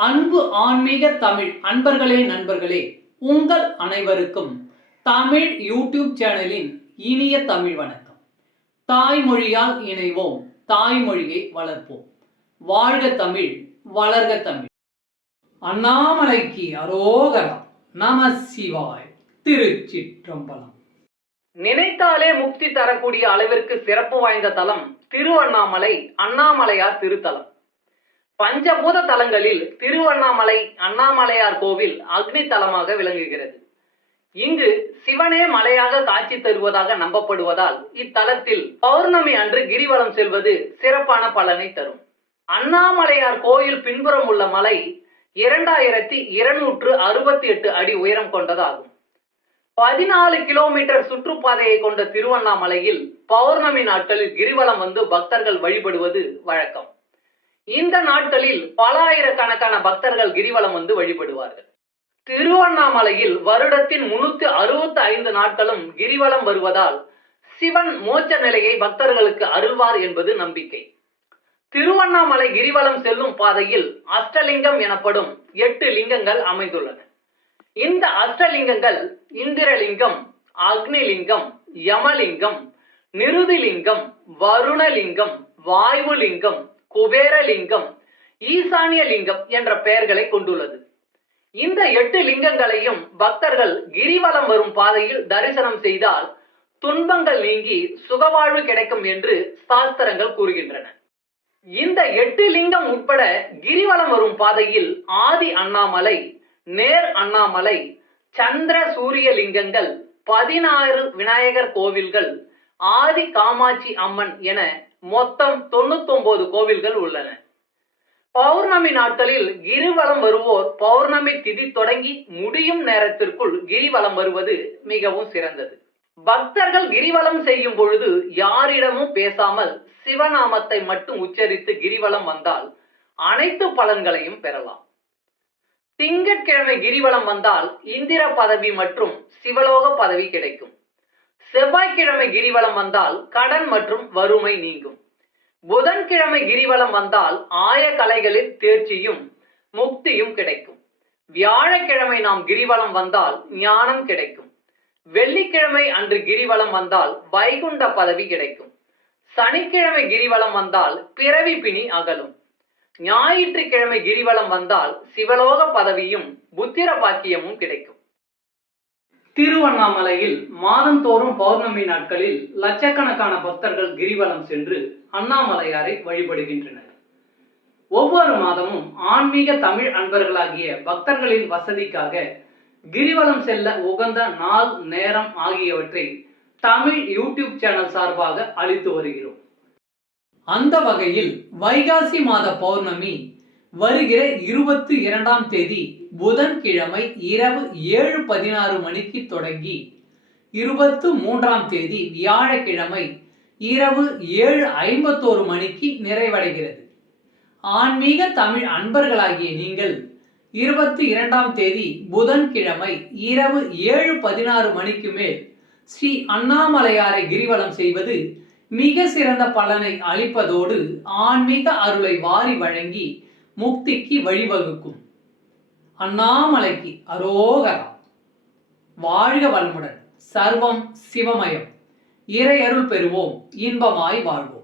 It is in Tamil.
அன்பு ஆன்மீக தமிழ் அன்பர்களே நண்பர்களே உங்கள் அனைவருக்கும் தமிழ் யூடியூப் சேனலின் இனிய தமிழ் வணக்கம். தாய்மொழியால் இணைவோம் தாய்மொழியை வளர்ப்போம். வாழ்க தமிழ் வளர்க தமிழ். அண்ணாமலைக்கு அரோகரம் நம சிவாய் திருச்சிற்றம்பலம். நினைத்தாலே முக்தி தரக்கூடிய அளவிற்கு சிறப்பு வாய்ந்த தலம் திருவண்ணாமலை அண்ணாமலையார் திருத்தலம். பஞ்சபூத தலங்களில் திருவண்ணாமலை அண்ணாமலையார் கோவில் அக்னி தலமாக விளங்குகிறது. இங்கு சிவனே மலையாக காட்சி தருவதாக நம்பப்படுவதால் இத்தலத்தில் பௌர்ணமி அன்று கிரிவலம் செல்வது சிறப்பான பலனை தரும். அண்ணாமலையார் கோயில் பின்புறம் உள்ள மலை இரண்டாயிரத்தி இருநூற்று அறுபத்தி எட்டு அடி உயரம் கொண்டதாகும். பதினாலு கிலோமீட்டர் சுற்றுப்பாதையை கொண்ட திருவண்ணாமலையில் பௌர்ணமி நாட்களில் கிரிவலம் வந்து பக்தர்கள் வழிபடுவது வழக்கம். இந்த நாட்களில் பல ஆயிரக்கணக்கான பக்தர்கள் கிரிவலம் வந்து வழிபடுவார்கள். திருவண்ணாமலையில் வருடத்தின் முன்னூத்தி அறுபத்தி ஐந்து நாட்களும் கிரிவலம் வருவதால் சிவன் மோட்ச நிலையை பக்தர்களுக்கு அருள்வார் என்பது நம்பிக்கை. திருவண்ணாமலை கிரிவலம் செல்லும் பாதையில் அஷ்டலிங்கம் எனப்படும் எட்டு லிங்கங்கள் அமைந்துள்ளன. இந்த அஷ்டலிங்கங்கள் இந்திரலிங்கம் அக்னிலிங்கம் யமலிங்கம் நிருதிலிங்கம் வருணலிங்கம் வாயுலிங்கம் குபேரலிங்கம் ஈசானிய லிங்கம் என்ற பெயர்களை கொண்டுள்ளது. இந்த எட்டு லிங்கங்களையும் பக்தர்கள் கிரிவலம் வரும் பாதையில் தரிசனம் செய்தால் துன்பங்கள் நீங்கி சுகவாழ்வு கிடைக்கும் என்று சாஸ்திரங்கள் கூறுகின்றன. இந்த எட்டு லிங்கம் உட்பட கிரிவலம் வரும் பாதையில் ஆதி அண்ணாமலை நேர் அண்ணாமலை சந்திர சூரிய லிங்கங்கள் பதினாறு விநாயகர் கோவில்கள் ஆதி காமாட்சி அம்மன் என மொத்தம் தொண்ணூத்தொன்பது கோவில்கள் உள்ளன. பௌர்ணமி நாட்களில் கிரிவலம் வருவோர் பௌர்ணமி திதி தொடங்கி முடியும் நேரத்திற்குள் கிரிவலம் வருவது மிகவும் சிறந்தது. பக்தர்கள் கிரிவலம் செய்யும் பொழுது யாரிடமும் பேசாமல் சிவநாமத்தை மட்டும் உச்சரித்து கிரிவலம் வந்தால் அனைத்து பலன்களையும் பெறலாம். திங்கட்கிழமை கிரிவலம் வந்தால் இந்திர பதவி மற்றும் சிவலோக பதவி கிடைக்கும். செவ்வாய்க்கிழமை கிரிவலம் வந்தால் கடன் மற்றும் வறுமை நீங்கும். புதன்கிழமை கிரிவலம் வந்தால் ஆய கலைகளில் தேர்ச்சியும் முக்தியும் கிடைக்கும். வியாழக்கிழமை நாம் கிரிவலம் வந்தால் ஞானம் கிடைக்கும். வெள்ளிக்கிழமை அன்று கிரிவலம் வந்தால் வைகுண்ட பதவி கிடைக்கும். சனிக்கிழமை கிரிவலம் வந்தால் பிறவி பிணி அகலும். ஞாயிற்றுக்கிழமை கிரிவலம் வந்தால் சிவலோக பதவியும் புத்திர பாக்கியமும் கிடைக்கும். திருவண்ணாமலையில் மாதந்தோறும் பௌர்ணமி நாட்களில் லட்சக்கணக்கான பக்தர்கள் கிரிவலம் சென்று அண்ணாமலையாரை வழிபடுகின்றனர். ஒவ்வொரு மாதமும் ஆன்மீக தமிழ் அன்பர்களாகிய பக்தர்களின் வசதிக்காக கிரிவலம் செல்ல உகந்த நாள் நேரம் ஆகியவற்றை தமிழ் யூடியூப் சேனல் சார்பாக அளித்து வருகிறோம். அந்த வகையில் வைகாசி மாத பௌர்ணமி வருகிற இருபத்தி இரண்டாம் தேதி புதன்கிழமை இரவு ஏழு பதினாறு மணிக்கு தொடங்கி இருபத்து மூன்றாம் தேதி வியாழக்கிழமை இரவு ஏழு ஐம்பத்தோரு மணிக்கு நிறைவடைகிறது. ஆன்மீக தமிழ் அன்பர்களாகிய நீங்கள் இருபத்தி இரண்டாம் தேதி புதன்கிழமை இரவு ஏழு பதினாறு மணிக்கு மேல் ஸ்ரீ அண்ணாமலையாரை கிரிவலம் செய்வது மிக சிறந்த பலனை அளிப்பதோடு ஆன்மீக அருளை வாரி வழங்கி முக்திக்கு வழிவகுக்கும். அண்ணாமலைக்கு அரோகரா. வாழ்க வளமுடன். சர்வம் சிவமயம். இறையருள் பெறுவோம். இன்பமாய் வாழ்வோம்.